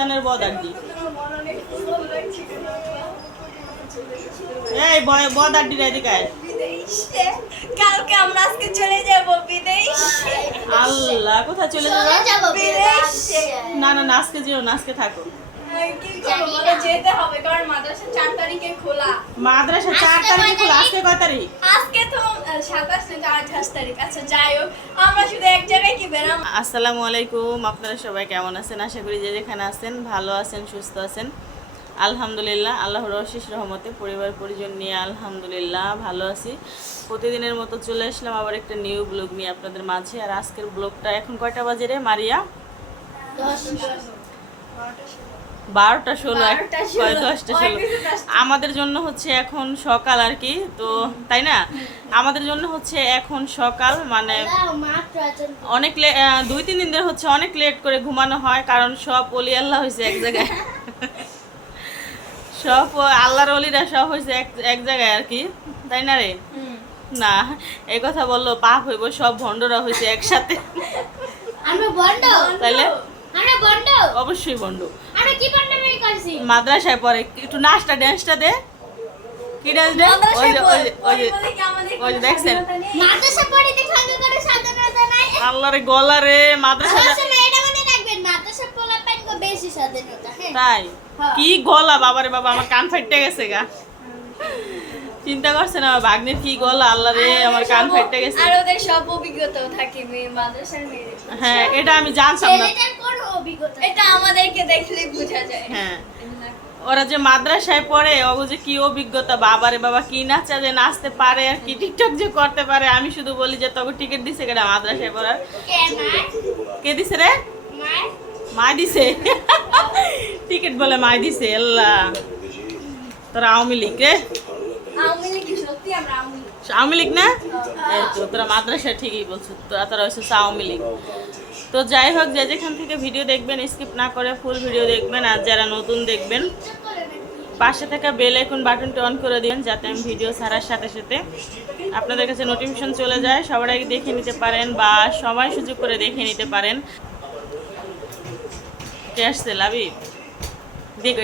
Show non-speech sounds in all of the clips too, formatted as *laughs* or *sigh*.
শয়তানের বদ আড্ডি এই বয় বদ আড্ডির এদিকে কালকে আমরা আজকে চলে যাব বিদেশে। আল্লাহ কোথায় চলে যাব? বিদেশে। না না না আজকে যেও না আজকে থাকো। যেতে হবে কারণ মাদ্রাসা চার তারিখে খোলা। মাদ্রাসা চার আজকে কয় খোলা তারিখ? আজকে কয় তারিখ আজকে তো সাতাশ না আঠাশ তারিখ। আচ্ছা যাই হোক আমরা শুধু এক জায়গায় কি বেরাম আসসালামু আলাইকুম আপনারা সবাই কেমন আছেন? আশা করি যে যেখানে আছেন ভালো আছেন সুস্থ আছেন। আলহামদুলিল্লাহ আল্লাহর অশেষ রহমতে পরিবার পরিজন নিয়ে আলহামদুলিল্লাহ ভালো আছি। প্রতিদিনের মতো চলে আসলাম আবার একটা নিউ ব্লগ নিয়ে আপনাদের মাঝে। আর আজকের ব্লগটা এখন কয়টা বাজে রে মারিয়া? বারোটা ষোলো দশটা ষোলো। আমাদের জন্য হচ্ছে এখন সকাল আর কি তো তাই না? আমাদের জন্য হচ্ছে এখন সকাল মানে অনেক দুই তিন দিন ধরে হচ্ছে অনেক লেট করে ঘুমানো হয় কারণ সব অলি আল্লাহ হয়েছে এক জায়গায়। *laughs* সব আল্লাহর অলিরা সব হয়েছে এক এক জায়গায় আর কি তাই না রে? না এই কথা বলল পাপ হইব সব ভণ্ডরা হয়েছে একসাথে। তাইলে? আমরা বন্ড? অবশ্যই আমরা কি বন্ড মেরে করছি? মাদ্রাসায় পরে একটু নাচটা ড্যান্সটা দে। কি ড্যান্স দে? ওই যে ওই যে ওই যে দেখছেন? মাদ্রাসা পড়ে করে নাই। আল্লাহর গলা রে মাদ্রাসা এটা মনে রাখবেন মাদ্রাসা পোলা বেশি হ্যাঁ? তাই? হ্যাঁ। কি গলা বাবারে বাবা আমার কান ফাইটে গেছে গা। চিন্তা করছেন আমার ভাগ্নের কি গলা আল্লাহ রে আমার কান ফাইটে গেছে। আর ওদের সব অভিজ্ঞতাও থাকে মেয়ে মাদ্রাসার মেয়েদের হ্যাঁ এটা আমি জানতাম না। ছেলেটার কোন অভিজ্ঞতা? এটা আমাদেরকে দেখলে বোঝা যায়। হ্যাঁ। ওরা যে মাদ্রাসায় পড়ে ও যে কি অভিজ্ঞতা বাবারে বাবা কি নাচা যে নাচতে পারে আর কি টিকটক যে করতে পারে আমি শুধু বলি যে তোকে টিকিট দিছে কেটা মাদ্রাসায় পড়ার? কে দিছে রে? মাই দিছে। *laughs* টিকিট বলে মাই দিছে আল্লাহ। তোরা আওয়ামী লীগ রে? আওয়ামী লীগ না? মাদ্রাসা ঠিকই বলছো। হচ্ছে লীগ। তো যাই হোক, যে যেখান থেকে ভিডিও দেখবেন স্কিপ না করে ফুল ভিডিও দেখবেন, আর যারা নতুন দেখবেন, পাশে থাকা বেল আইকন বাটনটি অন করে যাতে আমি ভিডিও ছাড়ার সাথে সাথে আপনাদের কাছে নোটিফিকেশন চলে যায়। সবার আগে দেখে নিতে পারেন বা সময় সুযোগ করে দেখে নিতে পারেন।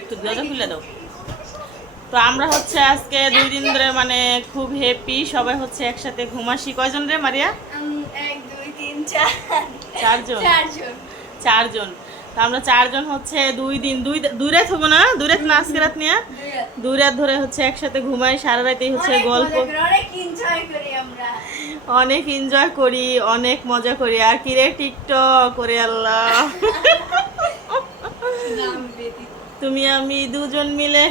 একটু, দরজা খুলে দাও। তো আমরা হচ্ছে আজকে দুই দিন ধরে মানে খুব হ্যাপি সবাই হচ্ছে একসাথে ঘুমাসি। কয়জন রে মারিয়া? এক দুই তিন চার। চারজন? চারজন। তো আমরা চারজন হচ্ছে দুই দিন দুই দুই রাত হব না? দুই রাত না আজকে রাত নিয়ে? দুই রাত। ধরে হচ্ছে একসাথে ঘুমাই সারা রাতেই হচ্ছে গল্প। অনেক এনজয় করি অনেক এনজয় করি অনেক মজা করি। আর কি রে টিকটক করে আল্লাহ। তুমি আমি দুজন মিলে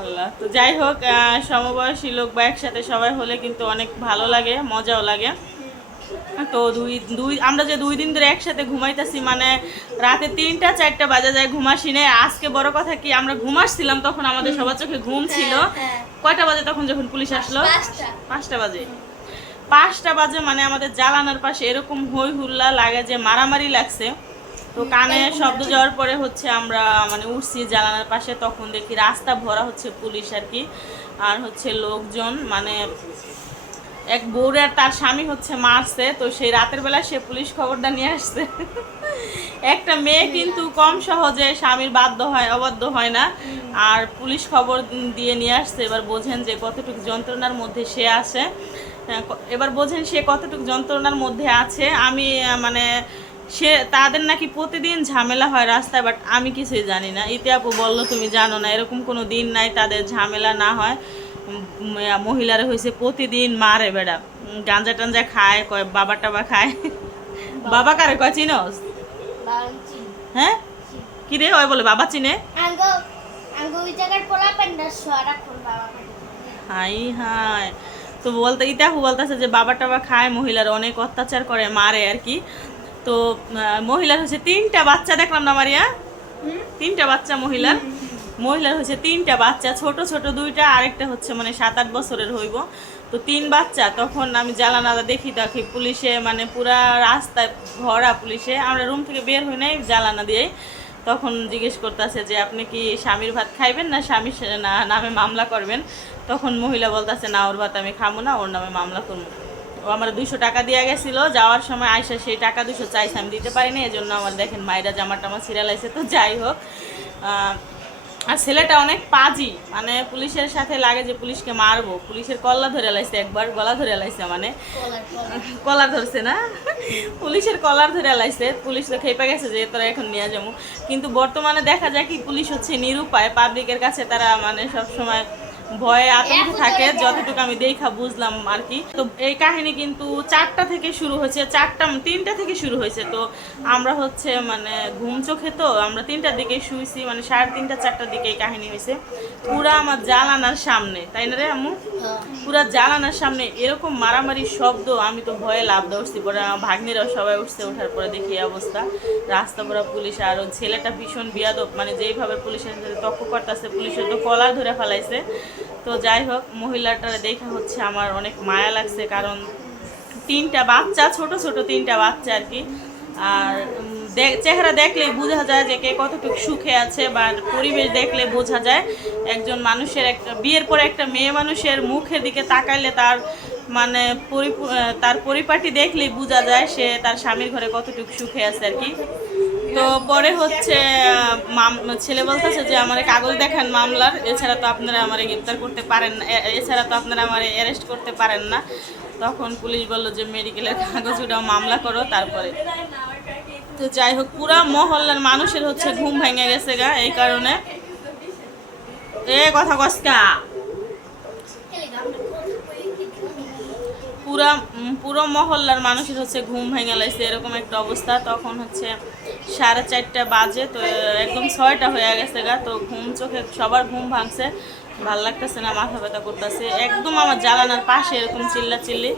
আল্লাহ তো যাই হোক সমবয়সী লোক বা একসাথে সবাই হলে কিন্তু অনেক ভালো লাগে মজাও লাগে। তো দুই দুই আমরা যে দুই দিন ধরে একসাথে ঘুমাইতেছি মানে রাতে তিনটা চারটা বাজে যায় ঘুমাসি নেই। আজকে বড় কথা কি আমরা ঘুমাসছিলাম তখন আমাদের সবার চোখে ঘুম ছিল। হ্যাঁ। কয়টা বাজে তখন যখন পুলিশ আসলো? পাঁচটা। বাজে। পাঁচটা বাজে মানে আমাদের জ্বালানার পাশে এরকম হই হুল্লা লাগে যে মারামারি লাগছে। তো কানে শব্দ যাওয়ার পরে হচ্ছে আমরা মানে উঠছি জানালার পাশে, তখন দেখি রাস্তা ভরা হচ্ছে পুলিশ আর কি। আর হচ্ছে লোকজন মানে এক বউরে আর তার স্বামী হচ্ছে মারছে, তো সেই রাতের বেলা সে পুলিশ খবরটা নিয়ে আসছে। একটা মেয়ে কিন্তু কম সহজে স্বামীর বাধ্য হয়, অবাধ্য হয় না। আর পুলিশ খবর দিয়ে নিয়ে আসছে, এবার বোঝেন যে কতটুকু যন্ত্রণার মধ্যে সে আছে। এবার বোঝেন সে কতটুকু যন্ত্রণার মধ্যে আছে। আমি মানে সে তাদের নাকি প্রতিদিন ঝামেলা হয় রাস্তায় বাট আমি কিছুই জানি না। ইতি আপু বলল তুমি জানো না এরকম কোনো দিন নাই তাদের ঝামেলা না হয়। মহিলারা হয়েছে প্রতিদিন মারে বেড়া। গাঞ্জা টাঞ্জা খায় কয় বাবা টাবা খায়। বাবা। কারে কয় চিনস? হ্যাঁ? কি রে ওই বলে বাবা চিনে? হাই হাই। তো বলতে ইতাহু বলতেছে যে বাবা টাবা খায় মহিলার অনেক অত্যাচার করে মারে আর কি। তো মহিলার হচ্ছে তিনটা বাচ্চা দেখলাম না মারিয়া? তিনটা বাচ্চা মহিলার। মহিলার হচ্ছে তিনটা বাচ্চা ছোট ছোট দুইটা আরেকটা হচ্ছে মানে সাত আট বছরের হইব। তো তিন বাচ্চা তখন আমি জ্বালানাদা দেখি দেখি পুলিশে মানে পুরা রাস্তায় ভরা পুলিশে। আমরা রুম থেকে বের হই নাই জ্বালানা দিয়ে তখন জিজ্ঞেস করতেছে যে আপনি কি স্বামীর ভাত খাইবেন না স্বামীর না নামে মামলা করবেন? তখন মহিলা বলতেছে না ওর ভাত আমি খাব না ওর নামে মামলা করব আমার দুইশো টাকা দিয়ে গেছিল, যাওয়ার সময় আয়সা সেই টাকা দুশো চাইছে, আমি দিতে পারিনি এই জন্য আমার দেখেন মায়েরা জামা টামা সিরিয়াল আছে তো যাই হোক। আর ছেলেটা অনেক পাজি মানে পুলিশের সাথে লাগে যে পুলিশকে মারবো, পুলিশের কল্লা ধরে লাইছে একবার, গলা ধরে লাইছে মানে। কলার ধরছে না? পুলিশের কলার ধরে লাইছে, পুলিশ তো খেপে গেছে যে তোরা এখন নিয়ে যাব। কিন্তু বর্তমানে দেখা যায় কি পুলিশ হচ্ছে নিরুপায় পাবলিকের কাছে তারা মানে সব সময় ভয়ে আতঙ্কে থাকে যতটুকু আমি দেখা বুঝলাম আর কি। তো এই কাহিনী কিন্তু চারটা থেকে শুরু হয়েছে চারটা তিনটা থেকে শুরু হয়েছে। তো আমরা হচ্ছে মানে ঘুম চোখে তো আমরা তিনটার দিকে শুয়েছি মানে সাড়ে তিনটা চারটার দিকে এই কাহিনী হয়েছে। পুরা আমার জালানার সামনে তাই না রে আম্মু। পুরা জানানার সামনে এরকম মারামারি শব্দ, আমি তো ভয়ে লাভ উঠছি পরে আমার ভাগ্নিরাও সবাই উঠছে, ওঠার পরে দেখি এই অবস্থা। রাস্তা পুরো পুলিশ আর ওই ছেলেটা ভীষণ বিয়াদব মানে যেইভাবে পুলিশের সাথে তক্ক করতেছে, পুলিশের তো কলার ধরে ফেলাইছে। তো যাই হোক মহিলাটা দেখা হচ্ছে আমার অনেক মায়া লাগছে, কারণ তিনটা বাচ্চা, ছোট ছোট তিনটা বাচ্চা আর কি। আর চেহারা দেখলেই বোঝা যায় যে কে কতটুকু সুখে আছে বা পরিবেশ দেখলে বোঝা যায়। একজন মানুষের একটা, বিয়ের পরে একটা মেয়ে মানুষের মুখের দিকে তাকাইলে তার মানে তার পরিপাটি দেখলেই বোঝা যায় সে তার স্বামীর ঘরে কতটুকু সুখে আছে আর কি। তো পরে হচ্ছে ছেলে বলতেছে যে, আমার কাগজ দেখান মামলার, এছাড়া তো আপনারা আমার গ্রেপ্তার করতে পারেন না এছাড়া তো আপনারা আমার অ্যারেস্ট করতে পারেন না। তখন পুলিশ বলল যে, মেডিকেলের কাগজ ওটাও মামলা করো, তারপরে। তো যাই হোক, পুরা মহল্লার মানুষের হচ্ছে ঘুম ভেঙে গেছে গা, এই কারণে। এ কথা কসকা পুরা পুরো মহল্লার মানুষের হচ্ছে ঘুম ভেঙে লাগছে, এরকম একটা অবস্থা। তখন হচ্ছে সাড়ে চারটা বাজে, তো একদম ছয়টা হয়ে গেছে গা, তো ঘুম চোখে, সবার ঘুম ভাঙছে। ভালো লাগতেছে না, মাথা ব্যথা করতেছে। একদম আমার জ্বালানার পাশে এরকম চিল্লা চিল্লি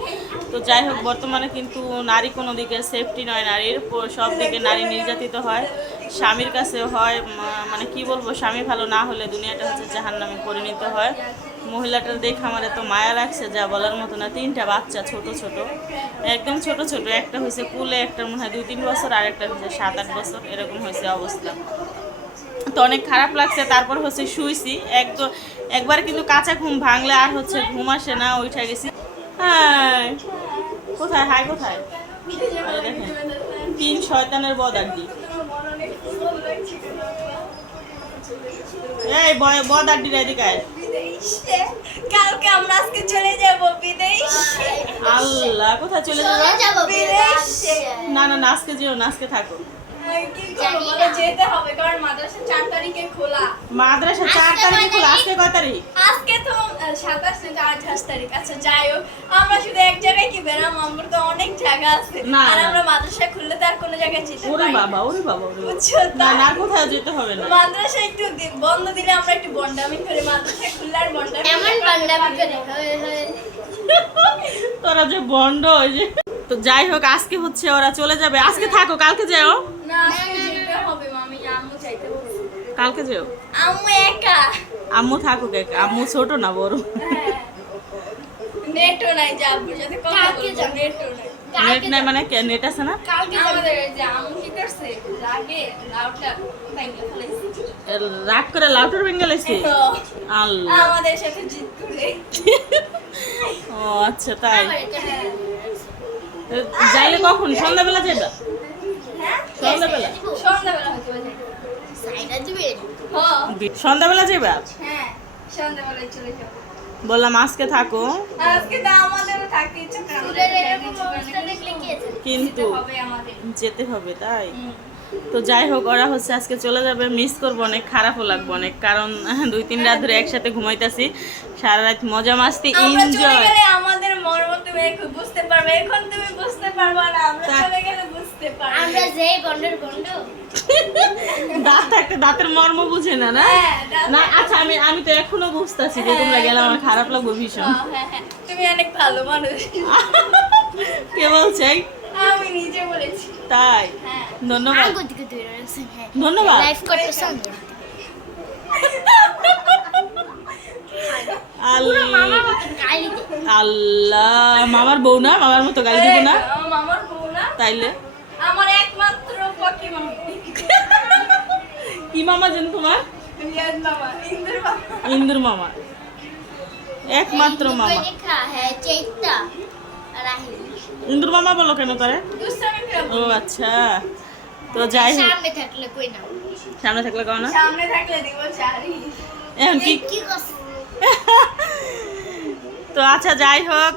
তো যাই হোক, বর্তমানে কিন্তু নারী কোনো দিকে সেফটি নয়, নারীর সব দিকে নারী নির্যাতিত হয়। স্বামীর কাছে হয় মানে কি বলব, স্বামী ভালো না হলে দুনিয়াটা হচ্ছে জাহান নামে পরিণত হয়। মহিলাটার দেখে আমার এত মায়া লাগছে, যা বলার মতো না। তিনটা বাচ্চা, ছোট ছোট। একদম ছোট ছোট। একটা হয়েছে কুলে একটা মনে হয় দুই, তিন বছর আর একটা হয়েছে সাত, আট বছর। এরকম হয়েছে অবস্থা। তো অনেক খারাপ লাগছে। তারপর হচ্ছে শুইছি। একদম একবার কিন্তু কাঁচা ঘুম ভাঙলে আর হচ্ছে ঘুম আসে না উঠে গেছি। হ্যাঁ। কোথায়? হাই কোথায়? তিন শয়তানের বদার্দি এই বদার্দি এদিকে। কালকে আমরা আজকে চলে যাব বিদেশে। আল্লাহ কোথায় চলে যাব? বিদেশে। না না আজকে যেও না আজকে থাকো। যেতে হবে কারণ মাদ্রাসা চার তারিখে খোলা। মাদ্রাসা চার তারিখে খোলা আজকে কয় তারিখ? আজকে তো সাতাশ থেকে আঠাশ তারিখ। আচ্ছা যাই হোক আমরা শুধু এক জায়গায় কি বেরাম আমার তো অনেক জায়গা আছে। আর আমরা মাদ্রাসা খুললে তো আর কোনো জায়গায় যেতে ওরে বাবা ওরে বাবা ওরে বুঝছ? না আর কোথাও যেতে হবে না। মাদ্রাসা একটু বন্ধ দিলে আমরা একটু বন্ডামি করি। মাদ্রাসা খুললে আর বন্ডামি এমন বান্দামি করে হয়ে হয়ে। তোরা যে বন্ড ওই যে তো যাই হোক আজকে হচ্ছে ওরা চলে যাবে। আজকে থাকো কালকে যেও। না আজকে যেতে হবে মামি আম্মু চাইতে বলছে। কালকে যেও। আম্মু একা। আম্মু থাকুক একা আম্মু ছোট না বড়। হ্যাঁ। নেটও নাই যাব কথা কালকে যাব। নেটও নাই। নেট নাই মানে কে নেট আছে না? কালকে যাব আমাদের যে আম্মু কি করছে? রাগে লাউটা ফেলেছে রাগ করে লাউটার বেঙ্গল আছে আল্লাহ। আমাদের সাথে জিত করে। ও আচ্ছা তাই। আমার এটা যাইলে কখন? সন্ধ্যাবেলা যাবে হ্যাঁ? সন্ধ্যাবেলা? সন্ধ্যাবেলা হ্যাঁ সন্ধ্যাবেলা যাবে হ্যাঁ সন্ধ্যাবেলায় চলে যাব। বললাম আজকে থাকো। আজকে তো আমাদেরও থাকতে ইচ্ছে করে আমাদের এরকম অবস্থা দেখলে কি আছে? কিন্তু যেতে হবে আমাদের। যেতে হবে তাই? তো যাই হোক ওরা হচ্ছে আজকে চলে যাবে। মিস করব অনেক খারাপও লাগবে অনেক। কারণ দুই তিন রাত ধরে একসাথে ঘুমাইতেছি। সারা রাত মজা মাস্তি এনজয় আমাদের তুমি বুঝতে পারবে এখন তুমি বুঝতে পারবে না আমরা চলে গেলে বুঝতে পারবে। আমরা যেই বন্ডের বন্ড দাঁত একটা দাঁতের মর্ম বুঝে না না? হ্যাঁ, না আচ্ছা আমি আমি তো এখনও বুঝতেছি যে তোমরা গেলে আমার খারাপ লাগবে ভীষণ। হ্যাঁ, হ্যাঁ, হ্যাঁ। তুমি অনেক ভালো মানুষ। কে বলছে? আমি নিজে বলেছি। তাই? হ্যাঁ। ধন্যবাদ। হ্যাঁ। ধন্যবাদ। লাইফ করতে সঙ্গ মামা আল্লাহ। মামার বউ না? মামার মতো গালি দিব না? মামার বউ না? তাইলে? আমার একমাত্র পকি মামা। কি মামা যেন তোমার? ইন্দুর মামা। একমাত্র মামা। লেখা হ্যাঁ ইন্দুর মামা বলো কেন করে ও আচ্ছা। তো যাই হোক। সামনে থাকলে কই না সামনে থাকলে কেউ না? সামনে থাকলে দিব চারি এখন কি কি করছ? তো আচ্ছা যাই হোক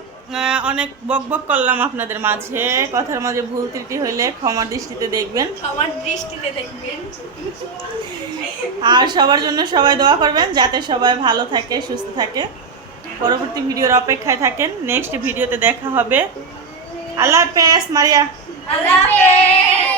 অনেক বক বক করলাম আপনাদের মাঝে। কথার মাঝে ভুল ত্রুটি হইলে ক্ষমার দৃষ্টিতে দেখবেন। আমার দৃষ্টিতে দেখবেন। আর সবার জন্য সবাই দোয়া করবেন যাতে সবাই ভালো থাকে সুস্থ থাকে। পরবর্তী ভিডিওর অপেক্ষায় থাকেন। নেক্সট ভিডিওতে দেখা হবে। আল্লাহ হাফেজ মারিয়া। আল্লাহ হাফেজ।